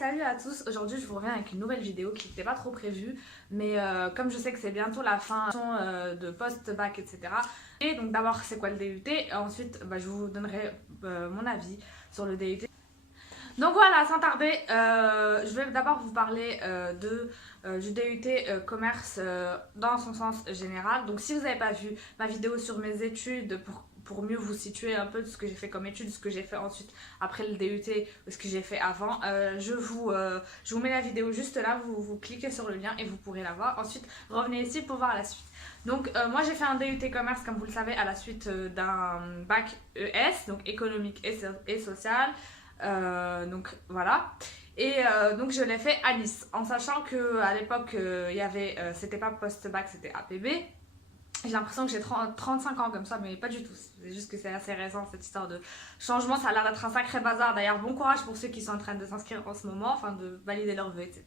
Salut à tous, aujourd'hui je vous reviens avec une nouvelle vidéo qui n'était pas trop prévue, mais comme je sais que c'est bientôt la fin de post-bac, etc. Et donc d'abord c'est quoi le DUT, et ensuite je vous donnerai mon avis sur le DUT. Donc voilà, sans tarder, je vais d'abord vous parler du DUT commerce dans son sens général. Donc si vous n'avez pas vu ma vidéo sur mes études pour mieux vous situer un peu de ce que j'ai fait comme études, ce que j'ai fait ensuite après le DUT, ce que j'ai fait avant, je vous mets la vidéo juste là, vous cliquez sur le lien et vous pourrez la voir. Ensuite, revenez ici pour voir la suite. Donc moi j'ai fait un DUT commerce comme vous le savez à la suite d'un bac ES, donc économique et social. Donc voilà. Et donc je l'ai fait à Nice, en sachant que à l'époque c'était pas post-bac, c'était APB. J'ai l'impression que j'ai 35 ans comme ça, mais pas du tout. C'est juste que c'est assez récent cette histoire de changement. Ça a l'air d'être un sacré bazar. D'ailleurs, bon courage pour ceux qui sont en train de s'inscrire en ce moment, enfin de valider leurs vœux, etc.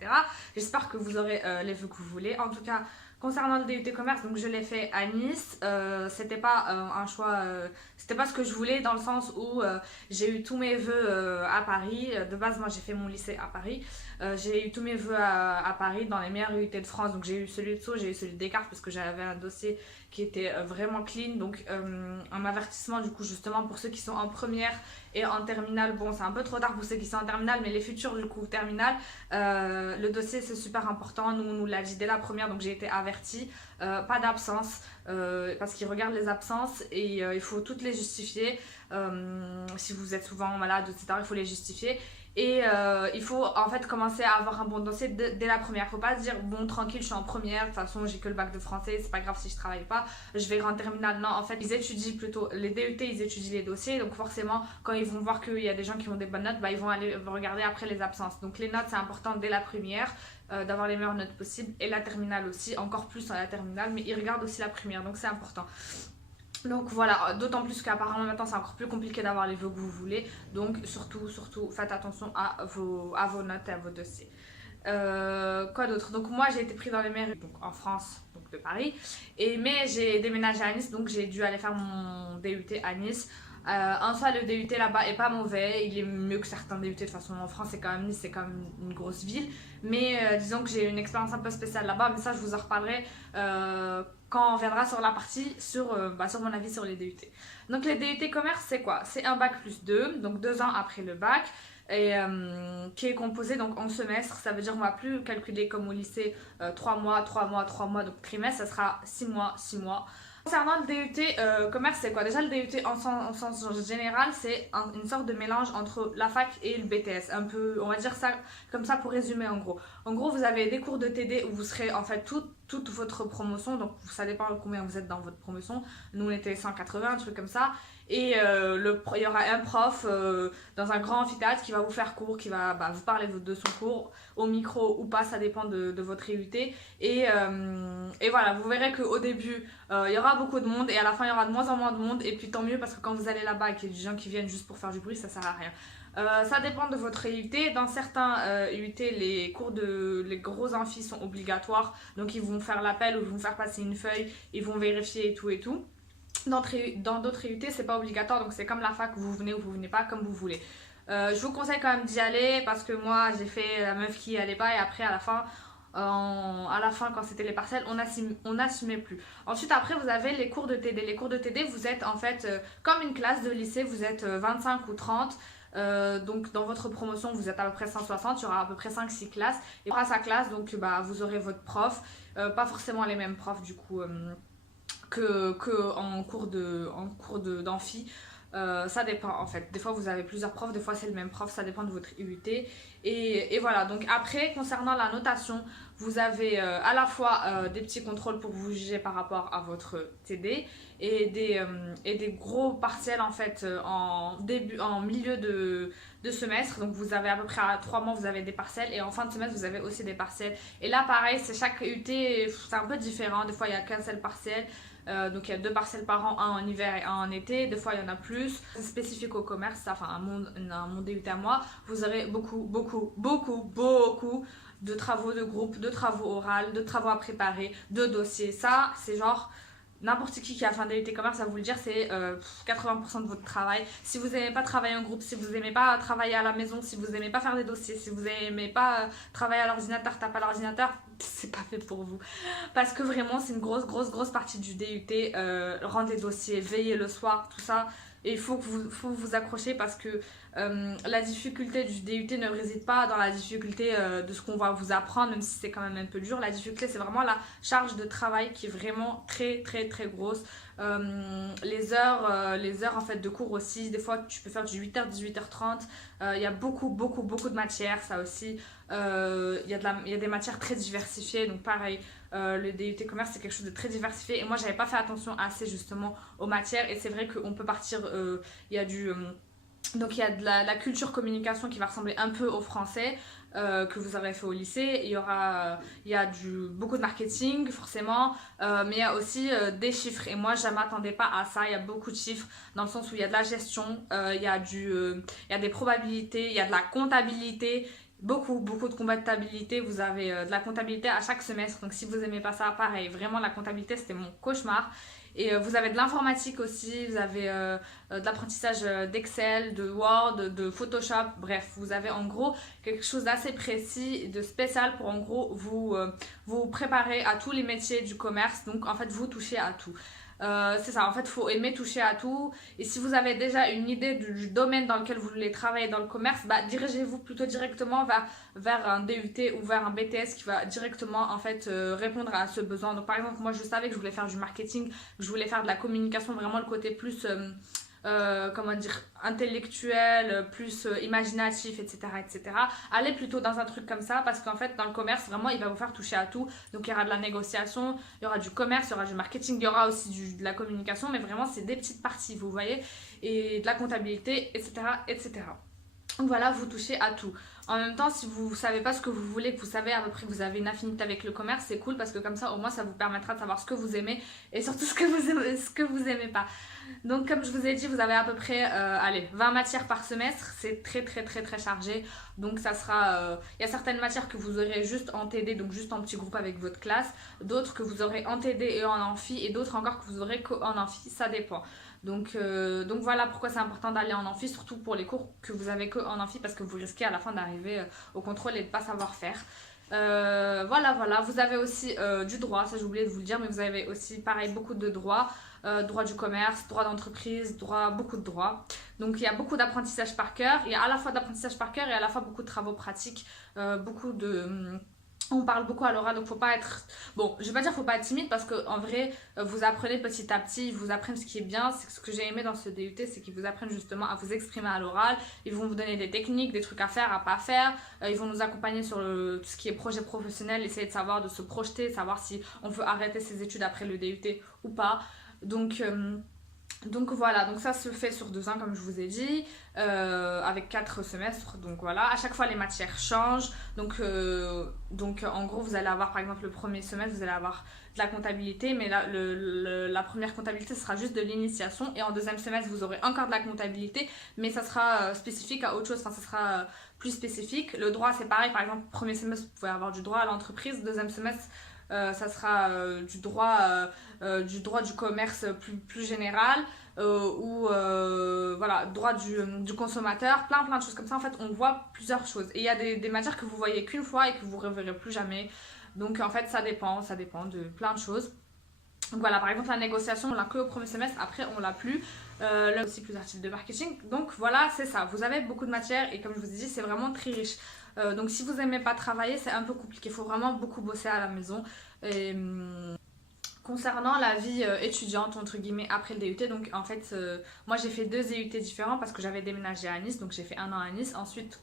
J'espère que vous aurez les vœux que vous voulez. En tout cas, concernant le DUT commerce, donc je l'ai fait à Nice. C'était pas un choix, c'était pas ce que je voulais dans le sens où j'ai eu tous mes vœux à Paris. De base, moi j'ai fait mon lycée à Paris. J'ai eu tous mes vœux à Paris dans les meilleurs UT de France. Donc j'ai eu celui de Sceaux, j'ai eu celui de Descartes parce que j'avais un dossier qui était vraiment clean. Donc un avertissement du coup justement pour ceux qui sont en première et en terminale. Bon, c'est un peu trop tard pour ceux qui sont en terminale, mais les futurs du coup terminale, le dossier c'est super important. Nous on nous l'a dit dès la première, donc j'ai été avertie. Pas d'absence parce qu'ils regardent les absences et il faut toutes les justifier. Si vous êtes souvent malade, etc., il faut les justifier. Et il faut en fait commencer à avoir un bon dossier dès la première. Faut pas se dire bon tranquille je suis en première, de toute façon j'ai que le bac de français, c'est pas grave si je travaille pas, je vais en terminale. Non, en fait ils étudient plutôt, les DUT ils étudient les dossiers, donc forcément quand ils vont voir qu'il y a des gens qui ont des bonnes notes, ils vont aller regarder après les absences. Donc les notes c'est important dès la première, d'avoir les meilleures notes possibles, et la terminale aussi, encore plus à la terminale, mais ils regardent aussi la première, donc c'est important. Donc voilà, d'autant plus qu'apparemment maintenant c'est encore plus compliqué d'avoir les vœux que vous voulez. Donc surtout faites attention à vos notes et à vos dossiers. Quoi d'autre? Donc moi j'ai été prise dans les mairies donc en France, donc de Paris. Mais j'ai déménagé à Nice, donc j'ai dû aller faire mon DUT à Nice. En soi le DUT là-bas est pas mauvais, il est mieux que certains DUT de toute façon en France, c'est quand même Nice, c'est quand même une grosse ville. Mais disons que j'ai eu une expérience un peu spéciale là-bas, mais ça je vous en reparlerai quand on viendra sur la partie sur mon avis sur les DUT. Donc les DUT commerce c'est quoi? C'est un bac plus 2, donc 2 ans après le bac, et qui est composé donc en semestre. Ça veut dire qu'on ne va plus calculer comme au lycée 3 mois, 3 mois, 3 mois, donc trimestre, ça sera 6 mois, 6 mois. Concernant le DUT commerce, c'est quoi? Déjà le DUT en sens général, c'est une sorte de mélange entre la fac et le BTS. Un peu, on va dire ça comme ça pour résumer en gros. En gros, vous avez des cours de TD où vous serez en fait toute votre promotion, donc ça dépend de combien vous êtes dans votre promotion. Nous on était 180, un truc comme ça. Et il y aura un prof dans un grand amphithéâtre qui va vous faire cours, qui va vous parler de son cours au micro ou pas, ça dépend de votre IUT. Et voilà, vous verrez qu'au début il y aura beaucoup de monde et à la fin il y aura de moins en moins de monde. Et puis tant mieux parce que quand vous allez là-bas et qu'il y a des gens qui viennent juste pour faire du bruit, ça sert à rien. Ça dépend de votre IUT. Dans certains IUT, les gros amphis sont obligatoires. Donc ils vont faire l'appel ou ils vont faire passer une feuille, ils vont vérifier et tout et tout. Dans d'autres IUT, c'est pas obligatoire, donc c'est comme la fac, vous venez ou vous venez pas, comme vous voulez. Je vous conseille quand même d'y aller parce que moi j'ai fait la meuf qui allait pas et après à la fin quand c'était les partiels on n'assumait plus. Ensuite après vous avez les cours de TD. Les cours de TD vous êtes en fait comme une classe de lycée, vous êtes 25 ou 30. Donc dans votre promotion vous êtes à peu près 160, il y aura à peu près 5-6 classes. Et pour sa classe donc vous aurez votre prof, pas forcément les mêmes profs du coup que en cours d'amphi. Ça dépend en fait, des fois vous avez plusieurs profs, des fois c'est le même prof, ça dépend de votre IUT. Et voilà, donc après concernant la notation, vous avez à la fois des petits contrôles pour vous juger par rapport à votre TD et des gros partiels en fait en milieu de semestre. Donc vous avez à peu près à 3 mois vous avez des partiels et en fin de semestre vous avez aussi des partiels. Et là pareil, c'est chaque IUT, c'est un peu différent, des fois il n'y a qu'un seul partiel. Donc il y a 2 partiels par an, un en hiver et un en été, des fois il y en a plus. C'est spécifique au commerce, enfin à mon DUT à moi, vous aurez beaucoup de travaux de groupe, de travaux oraux, de travaux à préparer, de dossiers. Ça c'est genre n'importe qui a fait un DUT commerce va vous le dire, c'est 80% de votre travail. Si vous n'aimez pas travailler en groupe, si vous n'aimez pas travailler à la maison, si vous n'aimez pas faire des dossiers, si vous n'aimez pas travailler à l'ordinateur, taper à l'ordinateur, c'est pas fait pour vous. Parce que vraiment, c'est une grosse partie du DUT. Rendre des dossiers, veiller le soir, tout ça. Et il faut vous accrocher parce que la difficulté du DUT ne réside pas dans la difficulté de ce qu'on va vous apprendre, même si c'est quand même un peu dur. La difficulté, c'est vraiment la charge de travail qui est vraiment très grosse. Les heures en fait de cours aussi, des fois tu peux faire du 8h, 18h30. Il y a beaucoup de matières, ça aussi. Il y a des matières très diversifiées, donc pareil. Le DUT commerce c'est quelque chose de très diversifié et moi j'avais pas fait attention assez justement aux matières et c'est vrai qu'on peut partir, il y a donc il y a de la culture communication qui va ressembler un peu au français que vous aurez fait au lycée. Il y a beaucoup de marketing forcément, mais il y a aussi des chiffres et moi je ne m'attendais pas à ça. Il y a beaucoup de chiffres dans le sens où il y a de la gestion, il y a des probabilités, il y a de la comptabilité. Beaucoup de comptabilité, vous avez de la comptabilité à chaque semestre, donc si vous n'aimez pas ça, pareil, vraiment la comptabilité c'était mon cauchemar. Et vous avez de l'informatique aussi, vous avez de l'apprentissage d'Excel, de Word, de Photoshop, bref, vous avez en gros quelque chose d'assez précis, de spécial pour en gros vous préparer à tous les métiers du commerce, donc en fait vous touchez à tout. C'est ça, en fait, il faut aimer toucher à tout. Et si vous avez déjà une idée du domaine dans lequel vous voulez travailler dans le commerce, bah, dirigez-vous plutôt directement vers un DUT ou vers un BTS qui va directement en fait répondre à ce besoin. Donc par exemple, moi je savais que je voulais faire du marketing, que je voulais faire de la communication, vraiment le côté plus comment dire, intellectuel, plus imaginatif, etc. Allez plutôt dans un truc comme ça parce qu'en fait dans le commerce vraiment il va vous faire toucher à tout. Donc il y aura de la négociation, il y aura du commerce, il y aura du marketing, il y aura aussi de la communication, mais vraiment c'est des petites parties, vous voyez, et de la comptabilité, etc. Donc voilà, vous touchez à tout. En même temps, si vous ne savez pas ce que vous voulez, que vous savez à peu près que vous avez une affinité avec le commerce, c'est cool parce que comme ça, au moins, ça vous permettra de savoir ce que vous aimez et surtout ce que vous aimez pas. Donc, comme je vous ai dit, vous avez à peu près 20 matières par semestre. C'est très chargé. Donc, ça sera... Il y a certaines matières que vous aurez juste en TD, donc juste en petit groupe avec votre classe. D'autres que vous aurez en TD et en amphi. Et d'autres encore que vous aurez qu'en amphi. Ça dépend. Donc voilà pourquoi c'est important d'aller en amphi, surtout pour les cours que vous avez que en amphi parce que vous risquez à la fin d'arriver au contrôle et de ne pas savoir faire. Voilà, vous avez aussi du droit, ça j'ai oublié de vous le dire, mais vous avez aussi pareil beaucoup de droits, droit du commerce, droit d'entreprise, beaucoup de droits. Donc il y a beaucoup d'apprentissage par cœur, il y a à la fois d'apprentissage par cœur et à la fois beaucoup de travaux pratiques, on parle beaucoup à l'oral, donc faut pas être... Bon, je vais pas dire faut pas être timide parce qu'en vrai, vous apprenez petit à petit, ils vous apprennent ce qui est bien. C'est ce que j'ai aimé dans ce DUT, c'est qu'ils vous apprennent justement à vous exprimer à l'oral. Ils vont vous donner des techniques, des trucs à faire, à pas faire. Ils vont nous accompagner sur tout ce qui est projet professionnel, essayer de savoir, de se projeter, savoir si on veut arrêter ses études après le DUT ou pas. Donc voilà, donc ça se fait sur 2 ans comme je vous ai dit, avec 4 semestres, donc voilà, à chaque fois les matières changent, donc en gros vous allez avoir par exemple le premier semestre vous allez avoir de la comptabilité, mais là la première comptabilité sera juste de l'initiation et en deuxième semestre vous aurez encore de la comptabilité, mais ça sera spécifique à autre chose, enfin ça sera plus spécifique. Le droit c'est pareil, par exemple premier semestre vous pouvez avoir du droit à l'entreprise, deuxième semestre ça sera du droit du commerce plus général ou voilà, droit du consommateur, plein de choses comme ça. En fait, on voit plusieurs choses. Et il y a des matières que vous voyez qu'une fois et que vous ne reverrez plus jamais. Donc en fait, ça dépend de plein de choses. Donc voilà, par exemple, la négociation, on l'a que au premier semestre, après on l'a plus. Là aussi, plusieurs types de marketing. Donc voilà, c'est ça. Vous avez beaucoup de matières et comme je vous ai dit, c'est vraiment très riche. Donc si vous n'aimez pas travailler, c'est un peu compliqué. Il faut vraiment beaucoup bosser à la maison. Et, concernant la vie étudiante, entre guillemets, après le DUT, donc en fait, moi j'ai fait 2 DUT différents parce que j'avais déménagé à Nice, donc j'ai fait 1 an à Nice. Ensuite,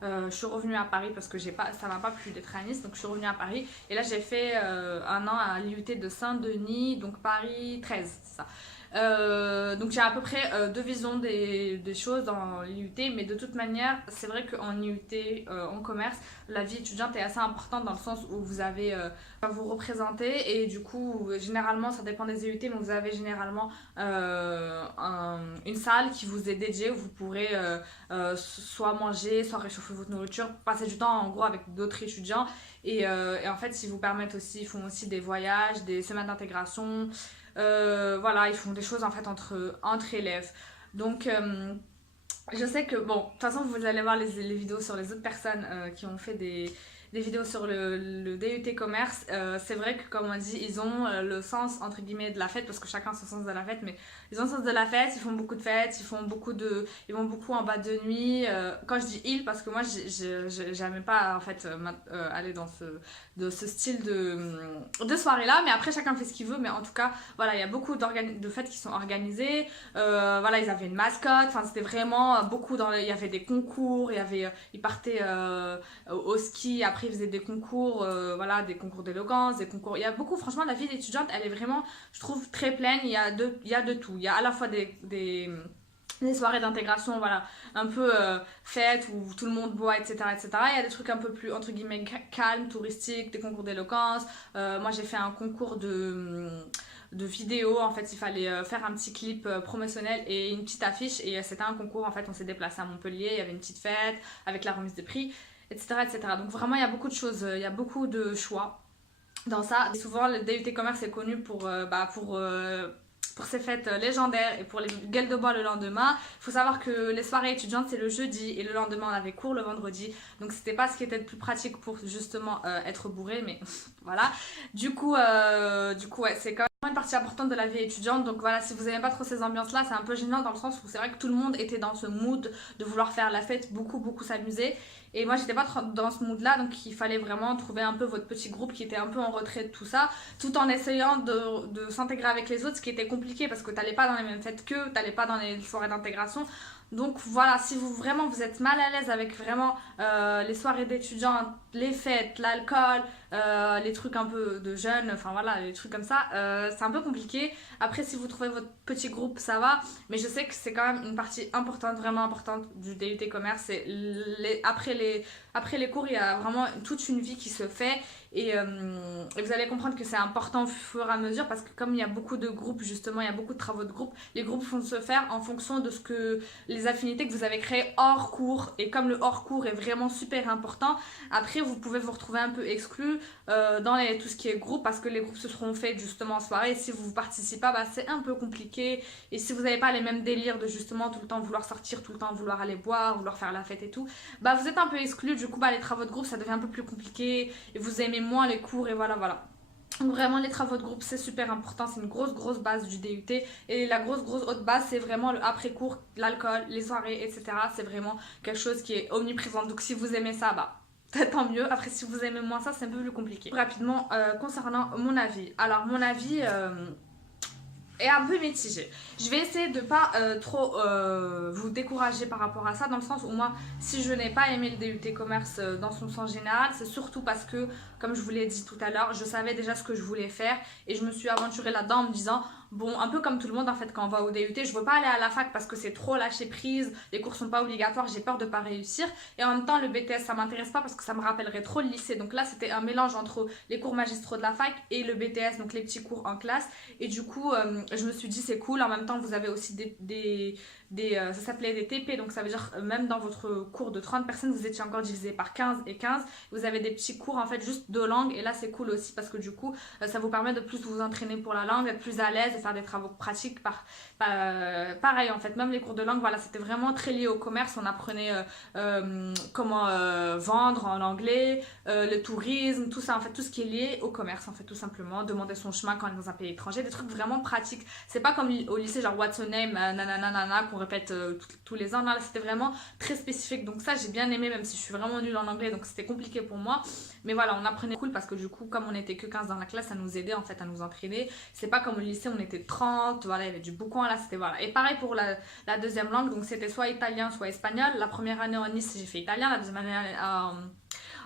je suis revenue à Paris parce que ça m'a pas plu d'être à Nice, donc je suis revenue à Paris. Et là, j'ai fait 1 an à l'IUT de Saint-Denis, donc Paris 13, c'est ça. Donc j'ai à peu près 2 visions des choses dans l'IUT, mais de toute manière c'est vrai qu'en IUT, en commerce, la vie étudiante est assez importante dans le sens où vous avez à vous représenter et du coup généralement ça dépend des IUT, mais vous avez généralement une salle qui vous est dédiée où vous pourrez soit manger, soit réchauffer votre nourriture, passer du temps en gros avec d'autres étudiants et en fait ils vous font aussi des voyages, des semaines d'intégration. Voilà, ils font des choses en fait entre élèves. Donc je sais que, bon, de toute façon, vous allez voir les vidéos sur les autres personnes qui ont fait des vidéos sur le DUT commerce. C'est vrai que, comme on dit, ils ont le sens, entre guillemets, de la fête, parce que chacun a son sens de la fête, mais ils ont le sens de la fête, ils font beaucoup de fêtes, ils vont beaucoup en bas de nuit. Quand je dis ils, parce que moi, j'aimais pas, en fait, aller dans ce style de soirée-là, mais après, chacun fait ce qu'il veut, mais en tout cas, voilà, il y a beaucoup de fêtes qui sont organisées. Voilà, ils avaient une mascotte, enfin, c'était vraiment beaucoup il y avait des concours, ils partaient au ski, après ils faisaient des concours, voilà, des concours d'éloquence, des concours, il y a beaucoup, franchement, la vie d'étudiante, elle est vraiment, je trouve, très pleine, il y a de tout, il y a à la fois des soirées d'intégration, voilà, un peu fêtes où tout le monde boit, etc., etc. Il y a des trucs un peu plus, entre guillemets, calmes, touristiques, des concours d'éloquence. Moi, j'ai fait un concours de vidéos. En fait, il fallait faire un petit clip promotionnel et une petite affiche. Et c'était un concours. En fait, on s'est déplacé à Montpellier. Il y avait une petite fête avec la remise de prix, etc., etc. Donc, vraiment, il y a beaucoup de choses. Il y a beaucoup de choix dans ça. Et souvent, le DUT Commerce est connu pour ses fêtes légendaires et pour les gueules de bois le lendemain. Il faut savoir que les soirées étudiantes c'est le jeudi et le lendemain on avait cours le vendredi, donc c'était pas ce qui était le plus pratique pour justement être bourré, mais voilà. Du coup ouais, c'est quand même une partie importante de la vie étudiante, donc voilà, si vous aimez pas trop ces ambiances là, c'est un peu gênant dans le sens où c'est vrai que tout le monde était dans ce mood de vouloir faire la fête, beaucoup s'amuser. Et moi j'étais pas dans ce mood là, donc il fallait vraiment trouver un peu votre petit groupe qui était un peu en retrait de tout ça, tout en essayant de s'intégrer avec les autres, ce qui était compliqué parce que t'allais pas dans les mêmes fêtes qu'eux, t'allais pas dans les soirées d'intégration. Donc voilà, si vous êtes mal à l'aise avec vraiment les soirées d'étudiants, les fêtes, l'alcool, les trucs un peu de jeunes, enfin voilà, les trucs comme ça, c'est un peu compliqué. Après, si vous trouvez votre petit groupe, ça va, mais je sais que c'est quand même une partie importante, vraiment importante du DUT Commerce. C'est après les cours, il y a vraiment toute une vie qui se fait. Et vous allez comprendre que c'est important au fur et à mesure parce que comme il y a beaucoup de groupes, justement, il y a beaucoup de travaux de groupe, les groupes vont se faire en fonction de les affinités que vous avez créées hors cours. Et comme le hors cours est vraiment super important, après vous pouvez vous retrouver un peu exclu dans tout ce qui est groupe parce que les groupes se seront faits justement en soirée. Et si vous ne participez pas, c'est un peu compliqué. Et si vous n'avez pas les mêmes délires de justement tout le temps vouloir sortir, tout le temps vouloir aller boire, vouloir faire la fête et tout, vous êtes un peu exclu. Du coup, les travaux de groupe, ça devient un peu plus compliqué et vous aimez moins les cours et voilà. Donc vraiment les travaux de groupe c'est super important, c'est une grosse base du DUT. Et la grosse autre base c'est vraiment le après-cours, l'alcool, les soirées, etc. C'est vraiment quelque chose qui est omniprésent. Donc si vous aimez ça, tant mieux. Après si vous aimez moins ça, c'est un peu plus compliqué. Rapidement concernant mon avis. Alors mon avis est un peu mitigé. Je vais essayer de pas trop vous décourager par rapport à ça, dans le sens où moi, si je n'ai pas aimé le DUT commerce dans son sens général, c'est surtout parce que, comme je vous l'ai dit tout à l'heure, je savais déjà ce que je voulais faire et je me suis aventurée là-dedans en me disant, bon, un peu comme tout le monde en fait quand on va au DUT, je veux pas aller à la fac parce que c'est trop lâcher prise, les cours sont pas obligatoires, j'ai peur de pas réussir, et en même temps le BTS ça m'intéresse pas parce que ça me rappellerait trop le lycée. Donc là c'était un mélange entre les cours magistraux de la fac et le BTS, donc les petits cours en classe, et du coup je me suis dit c'est cool. En même temps vous avez aussi ça s'appelait des TP, donc ça veut dire même dans votre cours de 30 personnes vous étiez encore divisé par 15 et 15, vous avez des petits cours en fait juste de langue, et là c'est cool aussi parce que du coup ça vous permet de plus vous entraîner pour la langue, d'être plus à l'aise, de faire des travaux pratiques pareil en fait. Même les cours de langue, voilà, c'était vraiment très lié au commerce. On apprenait comment vendre en anglais, le tourisme, tout ça en fait, tout ce qui est lié au commerce en fait, tout simplement, demander son chemin quand on est dans un pays étranger, des trucs vraiment pratiques. C'est pas comme au lycée genre what's your name, nanana qu'on répète tous les ans. Là c'était vraiment très spécifique, donc ça j'ai bien aimé, même si je suis vraiment nulle en anglais donc c'était compliqué pour moi, mais voilà, on apprenait cool parce que du coup comme on était que 15 dans la classe, ça nous aidait en fait à nous entraîner. C'est pas comme au lycée on était 30, voilà, il y avait du boucan, là c'était voilà. Et pareil pour la deuxième langue, donc c'était soit italien soit espagnol. La première année en Nice j'ai fait italien, la deuxième année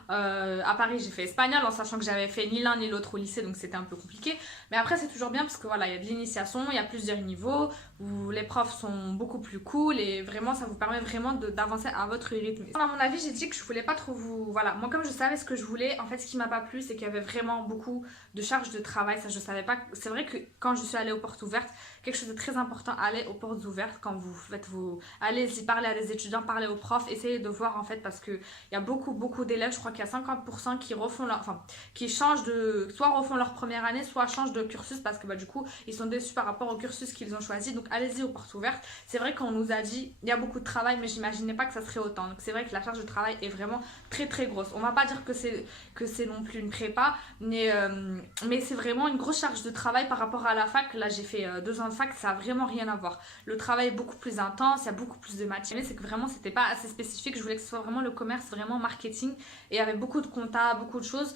à Paris j'ai fait espagnol, en sachant que j'avais fait ni l'un ni l'autre au lycée, donc c'était un peu compliqué, mais après c'est toujours bien parce que voilà, il y a de l'initiation, il y a plusieurs niveaux, où les profs sont beaucoup plus cool et vraiment ça vous permet vraiment d'avancer à votre rythme. À mon avis, j'ai dit que je voulais pas trop vous... Voilà, moi comme je savais ce que je voulais, en fait ce qui m'a pas plu c'est qu'il y avait vraiment beaucoup de charges de travail, ça je savais pas. C'est vrai que quand je suis allée aux portes ouvertes, quelque chose de très important, allez aux portes ouvertes quand vous faites vos... Allez-y, parlez à des étudiants, parlez aux profs, essayez de voir en fait parce que il y a beaucoup d'élèves, je crois qu'il y a 50% qui refont leur... Enfin, qui changent de... Soit refont leur première année, soit changent de cursus parce que bah du coup ils sont déçus par rapport au cursus qu'ils ont choisi. Donc allez-y aux portes ouvertes. C'est vrai qu'on nous a dit il y a beaucoup de travail mais j'imaginais pas que ça serait autant. Donc c'est vrai que la charge de travail est vraiment très grosse. On va pas dire que c'est non plus une prépa mais c'est vraiment une grosse charge de travail par rapport à la fac. Là j'ai fait 2 ans de fac, ça a vraiment rien à voir. Le travail est beaucoup plus intense, il y a beaucoup plus de matières. Mais c'est que vraiment c'était pas assez spécifique. Je voulais que ce soit vraiment le commerce, vraiment marketing et avec beaucoup de compta, beaucoup de choses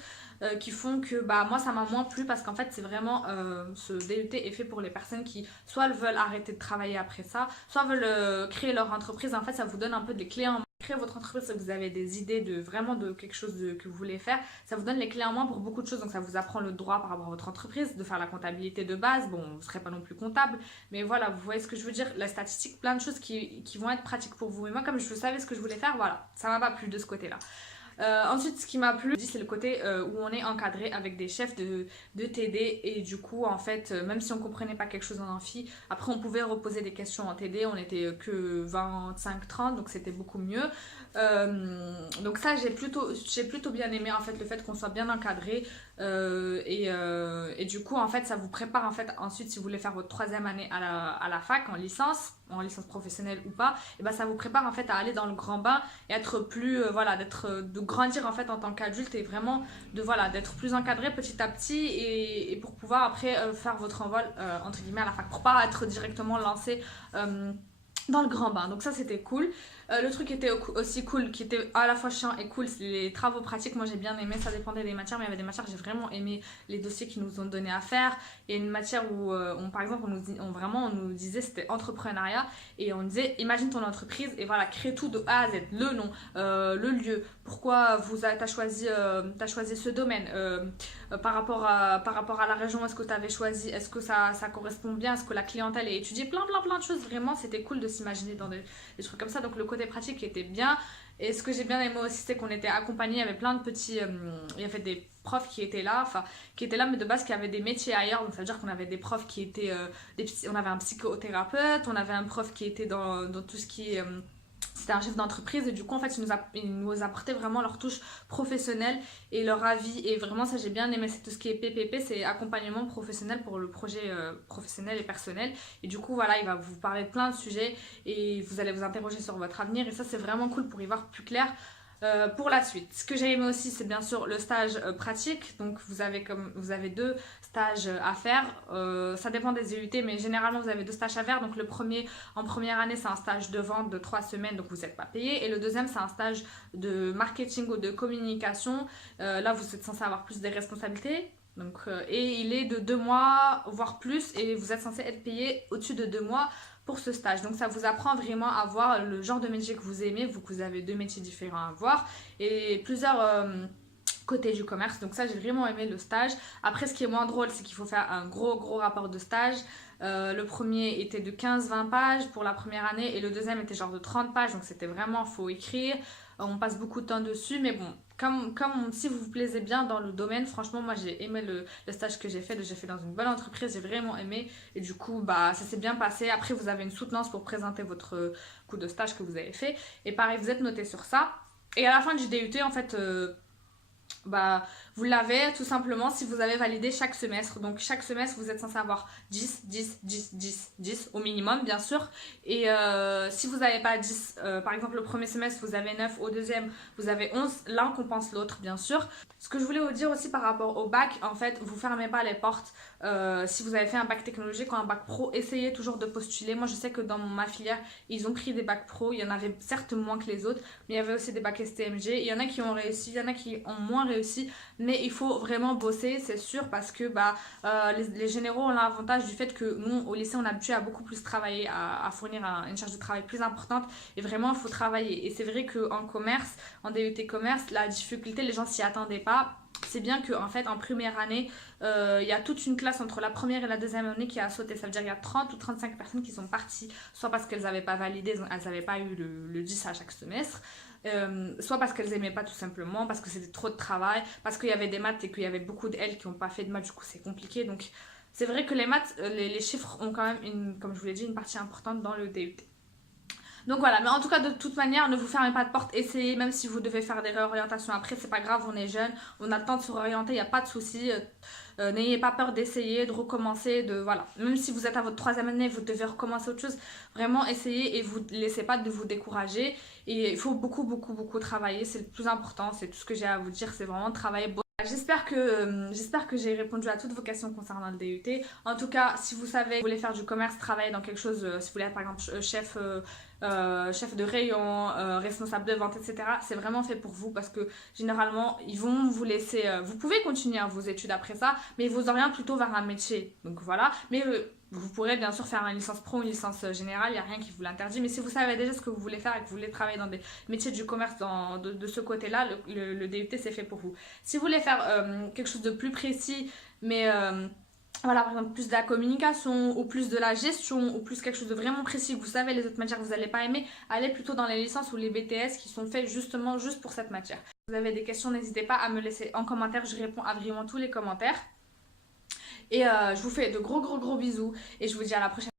qui font que bah moi ça m'a moins plu parce qu'en fait c'est vraiment ce DUT est fait pour les personnes qui soit veulent arrêter de travailler après ça, soit veulent créer leur entreprise. En fait ça vous donne un peu des clés en main. Créer votre entreprise, si vous avez des idées de vraiment de quelque chose que vous voulez faire, ça vous donne les clés en main pour beaucoup de choses. Donc ça vous apprend le droit par rapport à votre entreprise, de faire la comptabilité de base. Bon, vous ne serez pas non plus comptable, mais voilà, vous voyez ce que je veux dire. La statistique, plein de choses qui vont être pratiques pour vous. Et moi, comme je savais ce que je voulais faire, voilà, ça m'a pas plu de ce côté-là. Ensuite, ce qui m'a plu, c'est le côté où on est encadré avec des chefs de TD et du coup, en fait, même si on comprenait pas quelque chose en amphi, après on pouvait reposer des questions en TD, on était que 25-30, donc c'était beaucoup mieux. Donc ça, j'ai plutôt bien aimé en fait le fait qu'on soit bien encadré et du coup, en fait, ça vous prépare en fait ensuite si vous voulez faire votre 3e année à la fac en licence professionnelle ou pas, et ben ça vous prépare en fait à aller dans le grand bain et être plus voilà, de grandir en fait en tant qu'adulte et vraiment d'être plus encadré petit à petit et pour pouvoir après faire votre envol entre guillemets à la fac pour pas être directement lancé dans le grand bain. Donc ça c'était cool. Le truc qui était aussi cool, qui était à la fois chiant et cool, c'est les travaux pratiques. Moi j'ai bien aimé, ça dépendait des matières, mais il y avait des matières j'ai vraiment aimé les dossiers qu'ils nous ont donné à faire. Il y a une matière où par exemple on nous disait c'était entrepreneuriat et on disait imagine ton entreprise et voilà, crée tout de A à Z, le nom, le lieu, pourquoi t'as choisi ce domaine, par rapport à la région, est-ce que tu avais choisi, est-ce que ça correspond bien, est-ce que la clientèle est étudiée, plein de choses. Vraiment c'était cool de s'imaginer dans des trucs comme ça. Donc le côté pratique était bien. Et ce que j'ai bien aimé aussi, c'est qu'on était accompagnés, il y avait plein de petits... il y avait des profs qui étaient là, mais de base qui avaient des métiers ailleurs. Donc ça veut dire qu'on avait des profs qui étaient... on avait un psychothérapeute, on avait un prof qui était dans tout ce qui est... c'était un chef d'entreprise et du coup en fait ils nous apportaient vraiment leur touche professionnelle et leur avis et vraiment ça j'ai bien aimé. C'est tout ce qui est PPP, c'est accompagnement professionnel pour le projet professionnel et personnel et du coup voilà, il va vous parler de plein de sujets et vous allez vous interroger sur votre avenir et ça c'est vraiment cool pour y voir plus clair. Pour la suite, ce que j'ai aimé aussi c'est bien sûr le stage pratique. Donc vous avez 2 stages à faire, ça dépend des EUT mais généralement vous avez 2 stages à faire. Donc le premier en première année c'est un stage de vente de 3 semaines, donc vous n'êtes pas payé, et le deuxième c'est un stage de marketing ou de communication. Là vous êtes censé avoir plus des responsabilités. Donc, et il est de 2 mois voire plus et vous êtes censé être payé au-dessus de 2 mois pour ce stage. Donc ça vous apprend vraiment à voir le genre de métier que vous aimez, vous avez 2 métiers différents à voir et plusieurs côtés du commerce. Donc ça j'ai vraiment aimé le stage. Après ce qui est moins drôle c'est qu'il faut faire un gros rapport de stage. Le premier était de 15-20 pages pour la première année et le deuxième était genre de 30 pages, donc c'était vraiment, faut écrire, on passe beaucoup de temps dessus, mais bon, comme si vous vous plaisez bien dans le domaine, franchement moi j'ai aimé le stage que j'ai fait dans une bonne entreprise, j'ai vraiment aimé et du coup bah ça s'est bien passé. Après vous avez une soutenance pour présenter votre coup de stage que vous avez fait et pareil vous êtes noté sur ça et à la fin du DUT en fait bah, vous l'avez tout simplement si vous avez validé chaque semestre. Donc chaque semestre vous êtes censé avoir 10 au minimum bien sûr. Et si vous n'avez pas 10, par exemple le premier semestre vous avez 9, au deuxième vous avez 11, l'un compense l'autre bien sûr. Ce que je voulais vous dire aussi par rapport au bac, en fait vous fermez pas les portes. Si vous avez fait un bac technologique ou un bac pro, essayez toujours de postuler. Moi je sais que dans ma filière ils ont pris des bacs pro, il y en avait certes moins que les autres, mais il y avait aussi des bacs STMG, il y en a qui ont réussi, il y en a qui ont moins réussi, mais il faut vraiment bosser c'est sûr parce que les généraux ont l'avantage du fait que nous au lycée on est habitué à beaucoup plus travailler, à fournir une charge de travail plus importante et vraiment il faut travailler. Et c'est vrai qu'en commerce, en DUT commerce, la difficulté, les gens s'y attendaient pas. si bien qu'en fait en première année, il y a toute une classe entre la première et la deuxième année qui a sauté. Ça veut dire qu'il y a 30 ou 35 personnes qui sont parties, soit parce qu'elles n'avaient pas validé, elles n'avaient pas eu le 10 à chaque semestre, soit parce qu'elles aimaient pas tout simplement, parce que c'était trop de travail, parce qu'il y avait des maths et qu'il y avait beaucoup d'elles qui n'ont pas fait de maths, du coup c'est compliqué. Donc c'est vrai que les maths, les chiffres ont quand même, comme je vous l'ai dit, une partie importante dans le DUT. Donc voilà, mais en tout cas de toute manière, ne vous fermez pas de porte, essayez, même si vous devez faire des réorientations après, c'est pas grave, on est jeune, on a le temps de se réorienter, il n'y a pas de souci. N'ayez pas peur d'essayer, de recommencer, voilà. Même si vous êtes à votre troisième année, vous devez recommencer autre chose, vraiment essayez et vous ne laissez pas de vous décourager. Et il faut beaucoup travailler, c'est le plus important, c'est tout ce que j'ai à vous dire, c'est vraiment travailler. J'espère que j'ai répondu à toutes vos questions concernant le DUT. En tout cas, si vous savez que vous voulez faire du commerce, travailler dans quelque chose, si vous voulez être par exemple chef de rayon, responsable de vente, etc. C'est vraiment fait pour vous parce que généralement, ils vont vous laisser... vous pouvez continuer vos études après ça, mais ils vous orientent plutôt vers un métier. Donc voilà, mais vous pourrez bien sûr faire une licence pro, une licence générale, il n'y a rien qui vous l'interdit. Mais si vous savez déjà ce que vous voulez faire et que vous voulez travailler dans des métiers du commerce de ce côté-là, le DUT c'est fait pour vous. Si vous voulez faire quelque chose de plus précis, mais... voilà, par exemple, plus de la communication ou plus de la gestion ou plus quelque chose de vraiment précis, vous savez les autres matières que vous n'allez pas aimer, allez plutôt dans les licences ou les BTS qui sont faits justement juste pour cette matière. Si vous avez des questions, n'hésitez pas à me laisser en commentaire, je réponds à vraiment tous les commentaires. Et je vous fais de gros bisous et je vous dis à la prochaine.